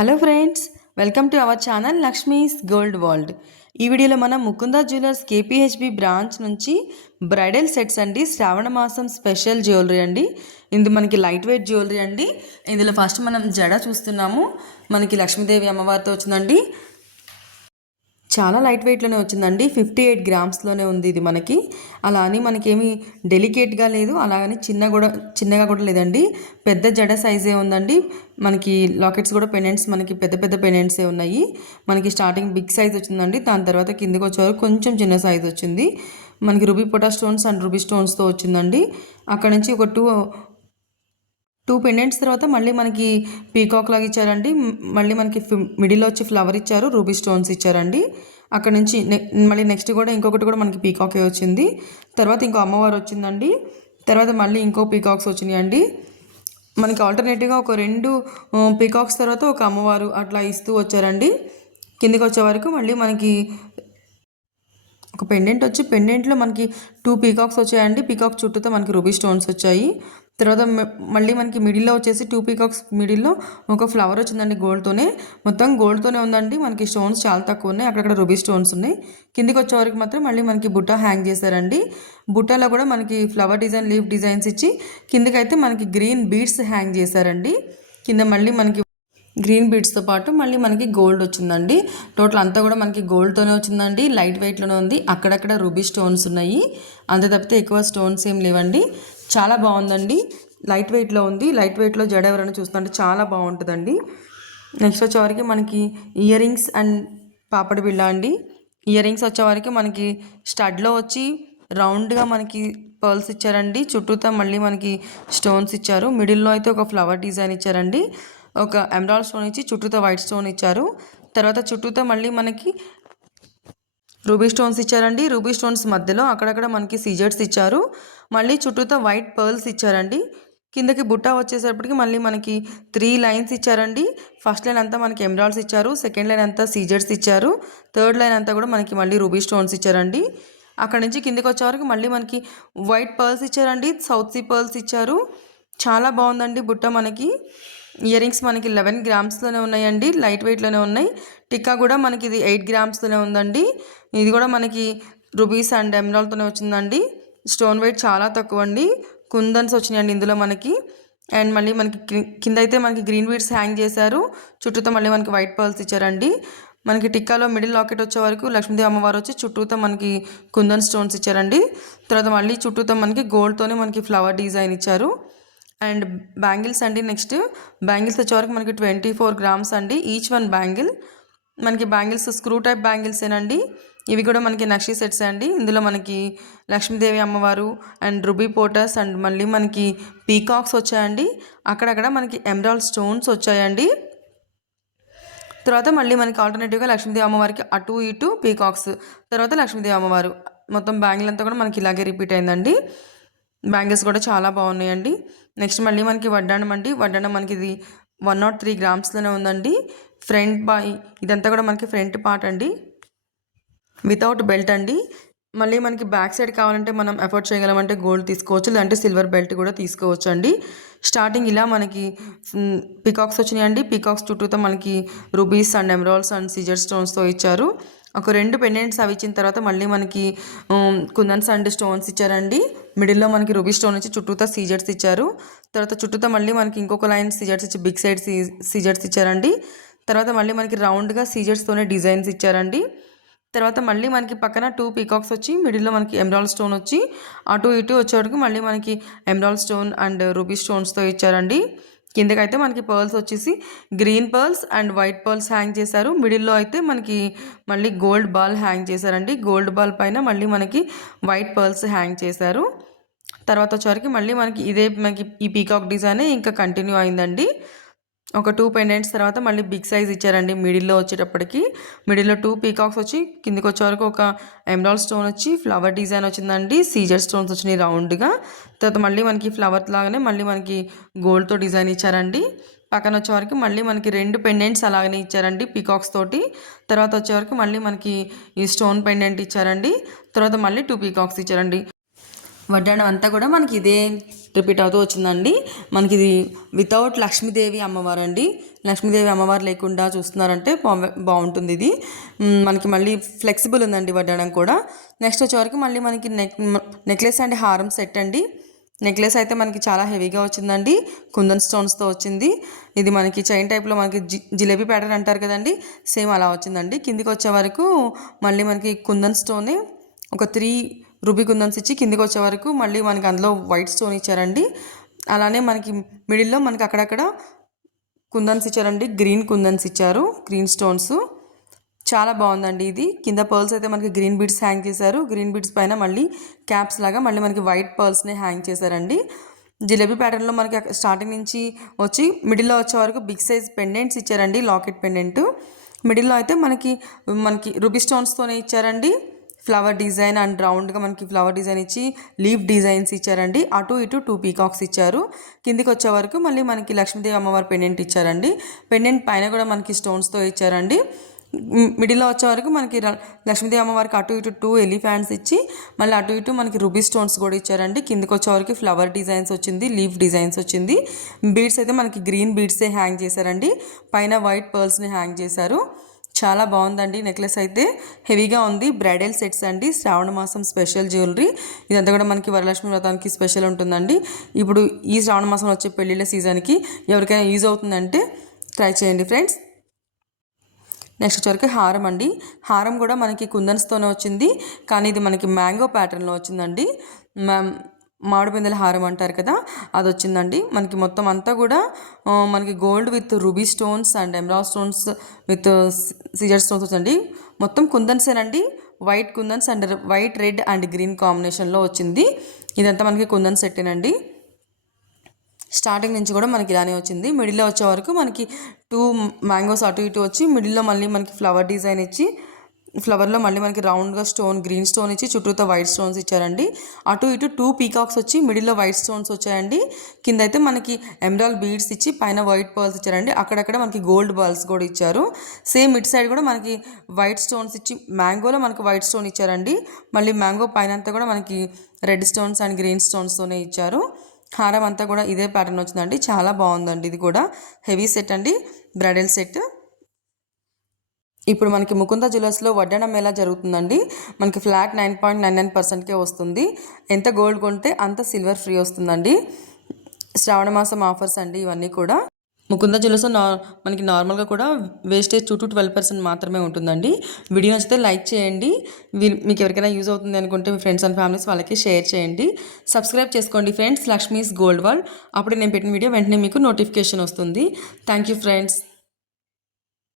Hello friends, welcome to our channel Lakshmi's gold world. ఈ వీడియోలో మనం ముకుంద జ్యువెలర్స్ కేపీహెచ్బి బ్రాంచ్ నుంచి బ్రైడల్ సెట్స్ అండి, శ్రావణ మాసం స్పెషల్ జ్యువెలరీ అండి. ఇది మనకి లైట్ వెయిట్ జ్యువెలరీ అండి. ఇందులో ఫస్ట్ మనం జడ చూస్తున్నాము. మనకి లక్ష్మీదేవి అమ్మవారితో వచ్చిందండి. చాలా లైట్ వెయిట్లోనే వచ్చిందండి. 58 గ్రామ్స్లోనే ఉంది ఇది మనకి. అలా అని మనకేమి డెలికేట్గా లేదు, అలాగని చిన్నగా కూడా లేదండి. పెద్ద జడ సైజే ఉందండి. మనకి లాకెట్స్ కూడా పెండెంట్స్ మనకి పెద్ద పెద్ద పెండెంట్సే ఉన్నాయి. మనకి స్టార్టింగ్ బిగ్ సైజ్ వచ్చిందండి. దాని తర్వాత కిందకి వచ్చేవారు కొంచెం చిన్న సైజ్ వచ్చింది. మనకి రూబీ పొటా స్టోన్స్ అండ్ రూబీ స్టోన్స్తో వచ్చిందండి. అక్కడ నుంచి ఒక టూ పెండెంట్స్ తర్వాత మళ్ళీ మనకి పీకాక్ లాగా ఇచ్చారండి. మళ్ళీ మనకి మిడిల్లో వచ్చి ఫ్లవర్ ఇచ్చారు, రూబీ స్టోన్స్ ఇచ్చారండి. అక్కడ నుంచి మళ్ళీ నెక్స్ట్ కూడా ఇంకొకటి కూడా మనకి పీకాకే వచ్చింది. తర్వాత ఇంకో అమ్మవారు వచ్చిందండి. తర్వాత మళ్ళీ ఇంకో పీకాక్స్ వచ్చినాయండి. మనకి ఆల్టర్నేటివ్గా ఒక 2 పీకాక్స్ తర్వాత ఒక అమ్మవారు అట్లా ఇస్తూ వచ్చారండి. కిందికి వచ్చే వరకు మళ్ళీ మనకి ఒక పెండెంట్ వచ్చి పెండెంట్లో మనకి 2 పీకాక్స్ వచ్చాయండి. పీకాక్ చుట్టూతో మనకి రూబీ స్టోన్స్ వచ్చాయి. తర్వాత మళ్ళీ మనకి మిడిల్లో వచ్చేసి 2 పీకాక్స్ మిడిల్లో ఒక ఫ్లవర్ వచ్చిందండి గోల్డ్తోనే. మొత్తం గోల్డ్తోనే ఉందండి. మనకి స్టోన్స్ చాలా తక్కువ ఉన్నాయి, అక్కడక్కడ రూబీ స్టోన్స్ ఉన్నాయి. కిందికి వచ్చే వరకు మాత్రం మళ్ళీ మనకి బుట్ట హ్యాంగ్ చేశారండి. బుట్టలో కూడా మనకి ఫ్లవర్ డిజైన్, లీఫ్ డిజైన్స్ ఇచ్చి కిందకైతే మనకి గ్రీన్ బీడ్స్ హ్యాంగ్ చేశారండి. కింద మళ్ళీ మనకి గ్రీన్ బీడ్స్తో పాటు మళ్ళీ మనకి గోల్డ్ వచ్చిందండి. టోటల్ అంతా కూడా మనకి గోల్డ్తోనే వచ్చిందండి. లైట్ వెయిట్లోనే ఉంది. అక్కడక్కడ రూబీ స్టోన్స్ ఉన్నాయి, అంత తప్పితే ఎక్కువ స్టోన్స్ ఏం లేవండి. చాలా బాగుందండి. లైట్ వెయిట్లో ఉంది. లైట్ వెయిట్లో జడ ఎవరైనా చూస్తుంటే చాలా బాగుంటుందండి. నెక్స్ట్ వచ్చేవారికి మనకి ఇయర్ రింగ్స్ అండ్ పాపడి బిళ్ళ అండి. ఇయర్ రింగ్స్ వచ్చేవారికి మనకి స్టడ్లో వచ్చి రౌండ్గా మనకి పర్ల్స్ ఇచ్చారండి. చుట్టూతా మళ్ళీ మనకి స్టోన్స్ ఇచ్చారు. మిడిల్లో అయితే ఒక ఫ్లవర్ డిజైన్ ఇచ్చారండి. ఒక ఎమరాల్డ్ స్టోన్ ఇచ్చి చుట్టూతో వైట్ స్టోన్ ఇచ్చారు. తర్వాత చుట్టూతో మళ్ళీ మనకి రూబీ స్టోన్స్ ఇచ్చారండి. రూబీ స్టోన్స్ మధ్యలో అక్కడక్కడ మనకి సీజర్స్ ఇచ్చారు. మళ్ళీ చుట్టూతో వైట్ పర్ల్స్ ఇచ్చారండి. కిందకి బుట్ట వచ్చేసరికి మళ్ళీ మనకి 3 లైన్స్ ఇచ్చారండి. ఫస్ట్ లైన్ అంతా మనకి ఎమరాల్డ్స్ ఇచ్చారు, సెకండ్ లైన్ అంతా సీజర్స్ ఇచ్చారు, థర్డ్ లైన్ అంతా కూడా మనకి మళ్ళీ రూబీ స్టోన్స్ ఇచ్చారండి. అక్కడ నుంచి కిందకి వచ్చేవరకు మళ్ళీ మనకి వైట్ పర్ల్స్ ఇచ్చారండి, సౌత్ సీ పర్ల్స్ ఇచ్చారు. చాలా బాగుందండి బుట్ట. మనకి ఇయర్ రింగ్స్ మనకి 11 గ్రామ్స్లోనే ఉన్నాయండి, లైట్ వెయిట్లోనే ఉన్నాయి. టిక్కా కూడా మనకి ఇది 8 గ్రామ్స్తోనే ఉందండి. ఇది కూడా మనకి రూబీస్ అండ్ ఎమరాల్డ్తోనే వచ్చిందండి. స్టోన్ వెయిట్ చాలా తక్కువ అండి. కుందన్స్ వచ్చినాయండి ఇందులో మనకి. అండ్ మళ్ళీ మనకి కింద అయితే మనకి గ్రీన్ బీడ్స్ హ్యాంగ్ చేశారు. చుట్టూతో మళ్ళీ మనకి వైట్ పర్ల్స్ ఇచ్చారండి. మనకి టిక్కాలో మిడిల్ లాకెట్ వచ్చే వరకు లక్ష్మీదేవి అమ్మవారు వచ్చి చుట్టూతో మనకి కుందన్ స్టోన్స్ ఇచ్చారండి. తర్వాత మళ్ళీ చుట్టూతో మనకి గోల్డ్తోనే మనకి ఫ్లవర్ డిజైన్ ఇచ్చారు. అండ్ బ్యాంగిల్స్ అండి. నెక్స్ట్ బ్యాంగిల్స్ వచ్చేవరకు మనకి 24 గ్రామ్స్ అండి ఈచ్ వన్ బ్యాంగిల్. మనకి బ్యాంగిల్స్ స్క్రూ టైప్ బ్యాంగిల్సేనండి. ఇవి కూడా మనకి నక్షి సెట్స్ అండి. ఇందులో మనకి లక్ష్మీదేవి అమ్మవారు అండ్ రూబీ పోటస్ అండ్ మళ్ళీ మనకి పీకాక్స్ వచ్చాయండి. అక్కడక్కడ మనకి ఎమరాల్డ్ స్టోన్స్ వచ్చాయండి. తర్వాత మళ్ళీ మనకి ఆల్టర్నేటివ్గా లక్ష్మీదేవి అమ్మవారికి అటు ఇటు పీకాక్స్, తర్వాత లక్ష్మీదేవి అమ్మవారు. మొత్తం బ్యాంగిల్ అంతా కూడా మనకి ఇలాగే రిపీట్ అయిందండి. బ్యాంగిల్స్ కూడా చాలా బాగున్నాయండి. నెక్స్ట్ మళ్ళీ మనకి వడ్డాణం అండి. వడ్డాణం మనకి ఇది 103 గ్రామ్స్లోనే ఉందండి. ఇదంతా కూడా మనకి ఫ్రంట్ పార్ట్ అండి, వితౌట్ బెల్ట్ అండి. మళ్ళీ మనకి బ్యాక్ సైడ్ కావాలంటే మనం ఎఫోర్డ్ చేయగలమంటే గోల్డ్ తీసుకోవచ్చు, లేదంటే సిల్వర్ బెల్ట్ కూడా తీసుకోవచ్చు అండి. స్టార్టింగ్ ఇలా మనకి పీకాక్స్ వచ్చినాయండి. పీకాక్స్ చుట్టూతో మనకి rubies and emeralds and CZ స్టోన్స్తో ఇచ్చారు. ఒక 2 పెండెంట్స్ అవి ఇచ్చిన తర్వాత మళ్ళీ మనకి కుందన్స్ అండ్ స్టోన్స్ ఇచ్చారండి. మిడిల్లో మనకి రూబీ స్టోన్ ఇచ్చి చుట్టూతో సీజర్స్ ఇచ్చారు. తర్వాత చుట్టూతో మళ్ళీ మనకి ఇంకొక లైన్ సీజర్స్ ఇచ్చి బిగ్ సైడ్ సీజర్స్ ఇచ్చారండి. తర్వాత మళ్ళీ మనకి రౌండ్గా సీజర్స్తోనే డిజైన్స్ ఇచ్చారండి. తర్వాత మళ్ళీ మనకి పక్కన 2 పీకాక్స్ వచ్చి మిడిల్లో మనకి ఎమరాల్డ్ స్టోన్ వచ్చి అటు ఇటు వచ్చేవరకు మళ్ళీ మనకి ఎమరాల్డ్ స్టోన్ అండ్ రూబీ స్టోన్స్తో ఇచ్చారండి. కిందకైతే మనకి పర్ల్స్ వచ్చేసి green pearls and white pearls hang చేశారు. మిడిల్లో అయితే మనకి మళ్ళీ గోల్డ్ బాల్ హ్యాంగ్ చేశారండి. గోల్డ్ బాల్ పైన మళ్ళీ మనకి వైట్ పర్ల్స్ హ్యాంగ్ చేశారు. తర్వాత వచ్చేవరకు మళ్ళీ మనకి ఇదే మనకి ఈ పీకాక్ డిజైనే ఇంకా కంటిన్యూ అయిందండి. ఒక 2 పెండెంట్స్ తర్వాత మళ్ళీ బిగ్ సైజ్ ఇచ్చారండి. మిడిల్లో వచ్చేటప్పటికి మిడిల్లో 2 పీకాక్స్ వచ్చి కిందికి వచ్చే వరకు ఒక ఎమరాల్డ్ స్టోన్ వచ్చి ఫ్లవర్ డిజైన్ వచ్చిందండి. సీజర్ స్టోన్స్ వచ్చినాయి రౌండ్గా. తర్వాత మళ్ళీ మనకి ఫ్లవర్ లాగానే మళ్ళీ మనకి గోల్డ్తో డిజైన్ ఇచ్చారండి. పక్కన వచ్చేవరకు మళ్ళీ మనకి 2 పెండెంట్స్ అలాగనే ఇచ్చారండి పీకాక్స్ తోటి. తర్వాత వచ్చేవరకు మళ్ళీ మనకి ఈ స్టోన్ పెండెంట్ ఇచ్చారండి. తర్వాత మళ్ళీ 2 పీకాక్స్ ఇచ్చారండి. వడ్డాణం అంతా కూడా మనకి ఇదే రిపీట్ అవుతూ వచ్చిందండి. మనకి ఇది వితౌట్ లక్ష్మీదేవి అమ్మవారు అండి. లక్ష్మీదేవి అమ్మవారు లేకుండా చూస్తున్నారంటే బాగుంటుంది ఇది. మనకి మళ్ళీ ఫ్లెక్సిబుల్ ఉందండి వడ్డాణం కూడా. నెక్స్ట్ వచ్చేవరకు మళ్ళీ మనకి నెక్లెస్ అండ్ హారం సెట్ అండి. నెక్లెస్ అయితే మనకి చాలా హెవీగా వచ్చిందండి, కుందన్ స్టోన్స్తో వచ్చింది. ఇది మనకి చైన్ టైప్లో మనకి జిలేబీ ప్యాటర్న్ అంటారు కదండి, సేమ్ అలా వచ్చిందండి. కిందికి వచ్చే వరకు మళ్ళీ మనకి కుందన్ స్టోనే ఒక 3 రూబీ కుందన్స్ ఇచ్చి కిందికి వచ్చే వరకు మళ్ళీ మనకి అందులో వైట్ స్టోన్ ఇచ్చారండి. అలానే మనకి మిడిల్లో మనకి అక్కడక్కడ కుందన్స్ ఇచ్చారండి, గ్రీన్ కుందన్స్ ఇచ్చారు, గ్రీన్ స్టోన్స్. చాలా బాగుందండి ఇది. కింద పర్ల్స్ అయితే మనకి గ్రీన్ బీడ్స్ హ్యాంగ్ చేశారు, గ్రీన్ బీడ్స్ పైన మళ్ళీ క్యాప్స్ లాగా మళ్ళీ మనకి వైట్ పర్ల్స్ని హ్యాంగ్ చేశారండి. జిలేబీ ప్యాటర్న్లో మనకి స్టార్టింగ్ నుంచి వచ్చి మిడిల్లో వచ్చే వరకు బిగ్ సైజ్ పెండెంట్స్ ఇచ్చారండి, లాకెట్ పెండెంట్. మిడిల్లో అయితే మనకి రూబీ స్టోన్స్తోనే ఇచ్చారండి. ఫ్లవర్ డిజైన్ అండ్ రౌండ్గా మనకి ఫ్లవర్ డిజైన్ ఇచ్చి లీఫ్ డిజైన్స్ ఇచ్చారండి. అటు ఇటు 2 పీకాక్స్ ఇచ్చారు. కిందికి వచ్చే వరకు మళ్ళీ మనకి లక్ష్మీదేవి అమ్మవారి పెండెంట్ ఇచ్చారండి. పెండెంట్ పైన కూడా మనకి స్టోన్స్తో ఇచ్చారండి. మిడిల్లో వచ్చే వరకు మనకి లక్ష్మీదేవి అమ్మవారికి అటు ఇటు 2 ఎలిఫెంట్స్ ఇచ్చి మళ్ళీ అటు ఇటు మనకి రూబీ స్టోన్స్ కూడా ఇచ్చారండి. కిందికి వచ్చే వరకు ఫ్లవర్ డిజైన్స్ వచ్చింది, లీఫ్ డిజైన్స్ వచ్చింది. బీడ్స్ అయితే మనకి గ్రీన్ బీడ్సే హ్యాంగ్ చేశారండి, పైన వైట్ పర్ల్స్ని హ్యాంగ్ చేశారు. చాలా బాగుందండి. నెక్లెస్ అయితే హెవీగా ఉంది. బ్రైడల్ సెట్స్ అండి, శ్రావణ మాసం స్పెషల్ జ్యువెలరీ. ఇదంతా కూడా మనకి వరలక్ష్మి వ్రతానికి స్పెషల్ ఉంటుందండి. ఇప్పుడు ఈ శ్రావణ మాసం వచ్చే పెళ్ళిళ్ళ సీజన్కి ఎవరికైనా యూజ్ అవుతుందంటే ట్రై చేయండి ఫ్రెండ్స్. నెక్స్ట్ వచ్చరికి హారం అండి. హారం కూడా మనకి కుందన్స్తోనే వచ్చింది, కానీ ఇది మనకి మ్యాంగో ప్యాటర్న్లో వచ్చిందండి. మామిడి పిందెల హారం అంటారు కదా, అది వచ్చిందండి. మనకి మొత్తం అంతా కూడా మనకి gold with ruby stones and emerald stones with CZ stones వచ్చిందండి. మొత్తం కుందన్సేనండి, white kundans and white, red and green కాంబినేషన్లో వచ్చింది. ఇదంతా మనకి కుందన్ సెట్టేనండి. స్టార్టింగ్ నుంచి కూడా మనకి ఇలానే వచ్చింది. మిడిల్లో వచ్చే వరకు మనకి 2 మ్యాంగోస్ అటు ఇటు వచ్చి మిడిల్లో మళ్ళీ మనకి ఫ్లవర్ డిజైన్ ఇచ్చి ఫ్లవర్లో మళ్ళీ మనకి రౌండ్గా గ్రీన్ స్టోన్ ఇచ్చి చుట్టూతో వైట్ స్టోన్స్ ఇచ్చారండి. అటు ఇటు 2 పీకాక్స్ వచ్చి మిడిల్లో వైట్ స్టోన్స్ వచ్చాయండి. కింద అయితే మనకి ఎమరాల్డ్ బీడ్స్ ఇచ్చి పైన వైట్ పర్ల్స్ ఇచ్చారండి. అక్కడక్కడ మనకి గోల్డ్ పర్ల్స్ కూడా ఇచ్చారు. సేమ్ ఇట్ సైడ్ కూడా మనకి వైట్ స్టోన్స్ ఇచ్చి మ్యాంగోలో మనకి వైట్ స్టోన్ ఇచ్చారండి. మళ్ళీ మ్యాంగో పైన అంతా కూడా మనకి రెడ్ స్టోన్స్ అండ్ గ్రీన్ స్టోన్స్తోనే ఇచ్చారు. హారం అంతా కూడా ఇదే ప్యాటర్న్ వచ్చిందండి. చాలా బాగుందండి. ఇది కూడా హెవీ సెట్ అండి, బ్రైడల్ సెట్. ఇప్పుడు మనకి ముకుంద జ్యువెలర్స్లో వడ్డాణం మేళా జరుగుతుందండి. మనకి ఫ్లాట్ 9.99%కే వస్తుంది. ఎంత గోల్డ్ కొంటే అంత సిల్వర్ ఫ్రీ వస్తుందండి. శ్రావణ మాసం ఆఫర్స్ అండి ఇవన్నీ కూడా. ముకుంద జ్యువెలర్స్లో మనకి నార్మల్గా కూడా వేస్టేజ్ 2 to 12% మాత్రమే ఉంటుందండి. వీడియో నచ్చితే లైక్ చేయండి. మీకు ఎవరికైనా యూజ్ అవుతుంది అనుకుంటే మీ ఫ్రెండ్స్ అండ్ ఫ్యామిలీస్ వాళ్ళకి షేర్ చేయండి. సబ్స్క్రైబ్ చేసుకోండి ఫ్రెండ్స్, లక్ష్మీస్ గోల్డ్ వరల్డ్. అప్పుడే నేను పెట్టిన వీడియో వెంటనే మీకు నోటిఫికేషన్ వస్తుంది. Thank you friends.